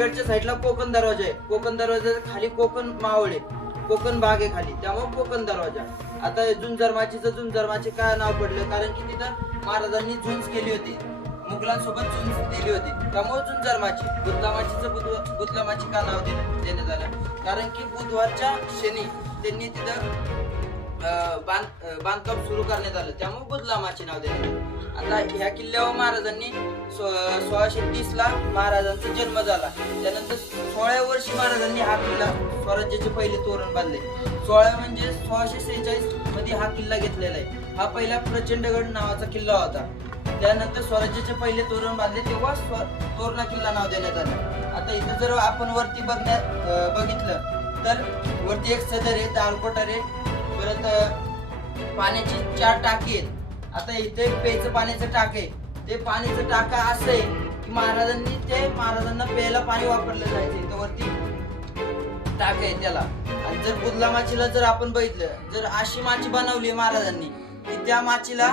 पलीकडच्या साईडला कोकण दरवाजा आहे. कोकण दरवाजा खाली कोकण मावळे कोकण भाग आहे खाली. त्यामुळे कोकण दरवाजा. आता झुंजरमाचीचं झुंजरमाचे काय नाव पडलं? कारण की तिथं महाराजांनी झुंज केली होती. मुघलांसोबत झुंज दिली होती. त्यामुळे झुंजरमाची बुधलामाचीचं बुध बुधलामाची का नाव देण्यात आलं. कारण की बुधवारच्या शनी त्यांनी तिथं बांध बांधकाम सुरू करण्यात आलं. त्यामुळे बुधलामाचे नाव देण्यात आलं आता ह्या किल्ल्यावर महाराजांनी सो- सोळाशे तीस ला महाराजांचा जन्म झाला. त्यानंतर सोळाव्या वर्षी महाराजांनी हा किल्ला स्वराज्याचे पहिले तोरण बांधले. सोळा म्हणजे सोळाशे सेहेचाळीसमध्ये हा किल्ला घेतलेला आहे. हा पहिला प्रचंडगड नावाचा किल्ला होता. त्यानंतर स्वराज्याचे पहिले तोरण बांधले तेव्हा स्व- तोरणा किल्ला नाव देण्यात आलं. आता इथं जर आपण वरती बघण्यात बघितलं तर वरती एक सदर आहे दारकोटर आहे परत पाण्याची चार टाकी आहेत. आता इथे प्यायचं पाण्याचं टाक आहे. ते पाण्याचं टाका असं आहे की महाराजांनी ते महाराजांना प्यायला पाणी वापरलं जायचं इथं वरती टाक आहे त्याला. आणि जर बुधला माचीला जर आपण बघितलं जर अशी माची बनवली महाराजांनी की त्या माचीला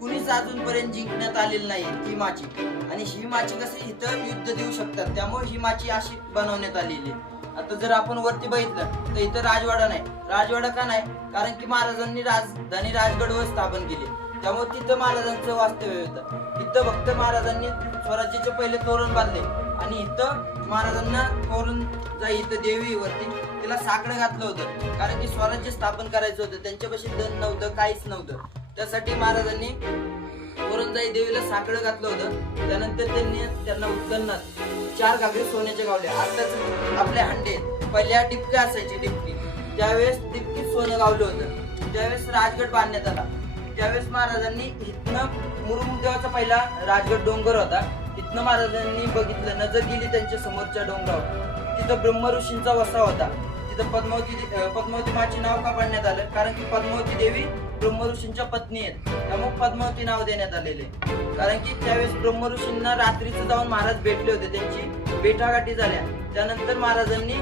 कुणीच अजूनपर्यंत जिंकण्यात आलेली नाही ती माची. आणि ही माची कसं इथं युद्ध देऊ शकतात. त्यामुळे ही माची अशी बनवण्यात आलेली आहे. आता जर आपण वरती बघितलं तर इथं राजवाडा नाही. राजवाडा का नाही? कारण की महाराजांनी राजधानी राजगड वर स्थापन केली. त्यामुळे तिथं महाराजांचं वास्तव्य होतं. इथं फक्त महाराजांनी स्वराज्याचे पहिले तोरण बांधले. आणि इथं महाराजांना तोरण जाई इथं देवी वरती तिला साकडं घातलं होतं. कारण की स्वराज्य स्थापन करायचं होतं. त्यांच्यापाशी धन नव्हतं काहीच नव्हतं. त्यासाठी महाराजांनी तोरणजाई देवीला साकडं घातलं होतं. त्यानंतर त्यांनी त्यांना उत्पन्नात चार घागरे सोन्याचे गावले आताच आपल्या हंडे पहिल्या डिपक्या असायची डिपकी त्यावेळेस डिपकीत सोनं गावलं होतं त्यावेळेस राजगड बांधण्यात आला त्यावेळेस महाराजांनी इथनं मुरुमदेवाचा पहिला राजगड डोंगर होता. इथनं महाराजांनी बघितलं नजर गेली त्यांच्या समोरच्या डोंगरावर. तिथं ब्रह्म ऋषींचा वसा होता. तिथं पद्मावती पद्मावती माची नाव का पाडण्यात आलं? कारण की पद्मावती देवी ब्रह्म ऋषींच्या पत्नी आहेत. प्रमुख पद्मावती नाव देण्यात आलेले. कारण की त्यावेळेस ब्रह्म ऋषींना रात्रीचं जाऊन महाराज भेटले होते. त्यांची बेठागाठी झाल्या. त्यानंतर महाराजांनी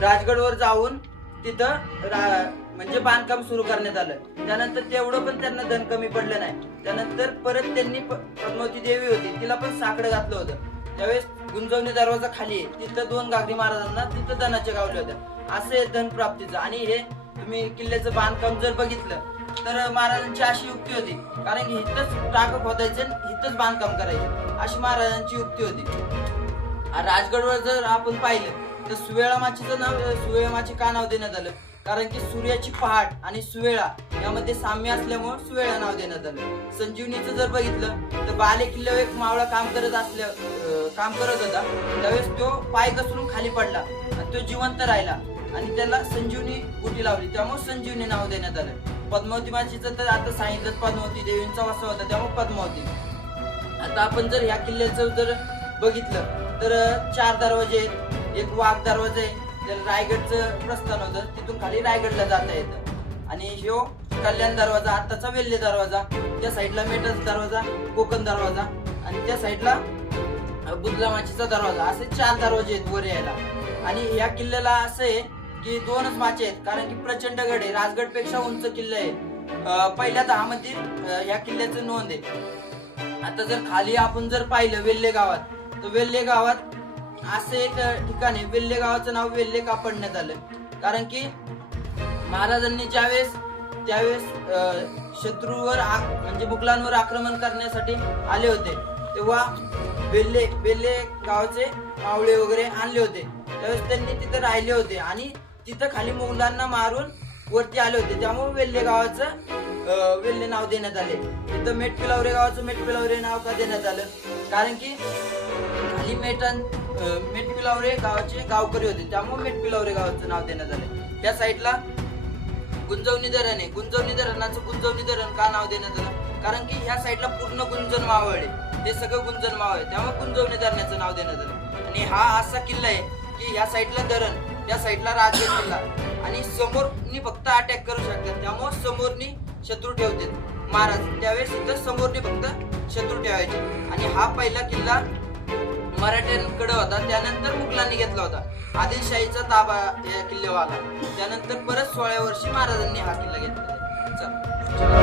राजगडवर जाऊन तिथं रा- म्हणजे बांधकाम सुरू करण्यात आलं. त्यानंतर तेवढं पण त्यांना धन कमी पडलं नाही. त्यानंतर परत त्यांनी प- पद्मावती देवी होती. तिला पण साकडं घातलं होतं. त्यावेळेस गुंजवणी दरवाजा खाली आहे. तिथं दोन गागरी महाराजांना तिथं धनाचे गावले होत्या. असं हे धन प्राप्तीचं. आणि हे तुम्ही किल्ल्याचं बांधकाम जर बघितलं तर महाराजांची अशी युक्ती होती. कारण की हिथंच टाकं खोदायचं हिथंच बांधकाम करायचं. अशी महाराजांची युक्ती होती. राजगडवर जर आपण पाहिलं तर सुवेळामाचीचं नाव अ, का नाव देण्यात आलं? कारण की सूर्याची पहाट आणि सुवेळा यामध्ये साम्य असल्यामुळे सुवेळा नाव देण्यात आलं. संजीवनीचं जर बघितलं तर बाले किल्ल्यावर एक मावळा काम करत असल्या काम करत होता. त्यावेळेस तो पाय घसरून खाली पडला आणि तो जिवंत राहिला. आणि त्याला संजीवनी गुटी लावली. त्यामुळे संजीवनी नाव देण्यात आलं. पद्मावती माझीचं तर आता सांगितलं पद्मावती. देवींचा वासा होता त्यामुळे पद्मावती. आता आपण जर ह्या किल्ल्याचं जर बघितलं तर चार दरवाजे आहेत. एक वाघ दरवाजा आहे. त्याला रायगडचं प्रस्थान होतं. तिथून खाली रायगडला जाता येतं. आणि ह्यो हो, कल्याण दरवाजा आत्ताचा वेल्हे दरवाजा. त्या साईडला मेटल दरवाजा कोकण दरवाजा. आणि त्या साईडला बुदलामाचीचा दरवाजा. असे चार दरवाजे आहेत वर यायला. आणि या किल्ल्याला असं आहे की दोनच माचे आहेत. कारण की प्रचंडगड आहे. राजगडपेक्षा उंच किल्ला आहे. पहिल्या दहा मध्ये या किल्ल्याचं नोंद आहे. आता जर खाली आपण जर पाहिलं वेल्हे गावात तर वेल्हे गावात असं एक ठिकाण आहे. वेल्हे गावाचं नाव वेल्हे का पडण्यात आलं कारण की महाराजांनी ज्यावेळेस त्यावेळेस अं, शत्रूवर आ- म्हणजे मुघलांवर आक्रमण करण्यासाठी आले होते तेव्हा वेल्ले वेल्हे गावचे मावळे वगैरे आणले होते. त्यावेळेस त्यांनी तिथं राहिले होते आणि तिथं खाली मुघलांना मारून वरती आले होते. त्यामुळे वेल्हे गावाचं वेल्हे नाव देण्यात आले. तिथं मेट पिलावरे गावाचं मेट पिलावरे नाव का देण्यात आलं? कारण की खाली मेटन अं, मेट पिलावरे गावाचे गावकरी होते. त्यामुळे मेट पिलावरे गावाचं नाव देण्यात आले. त्या साईडला गुंजवणी धरण आहे. गुंजवणी धरणाचं गुंजवणी धरण का नाव देण्यात आलं? कारण की ह्या साईडला पूर्ण गुंजन मावळ आहे. ते सगळं गुंजन मावळ आहे. त्यामुळे गुंजवणी धरणाचं नाव देण्यात आलं. आणि हा असा किल्ला आहे की ह्या साईडला धरण त्या साईडला राजगड किल्ला. आणि समोरनी फक्त अटॅक करू शकतात. त्यामुळे समोरनी शत्रू ठेवतात. महाराज त्यावेळेस सुद्धा समोरनी फक्त शत्रू ठेवायचे. आणि हा पहिला किल्ला मराठ्यांकडे होता. त्यानंतर मुघलांनी घेतला होता? आदिलशाहीचा ताबा या किल्ल्यावर आला त्यानंतर परत सोळा वर्षी महाराजांनी हा किल्ला घेतला. चल.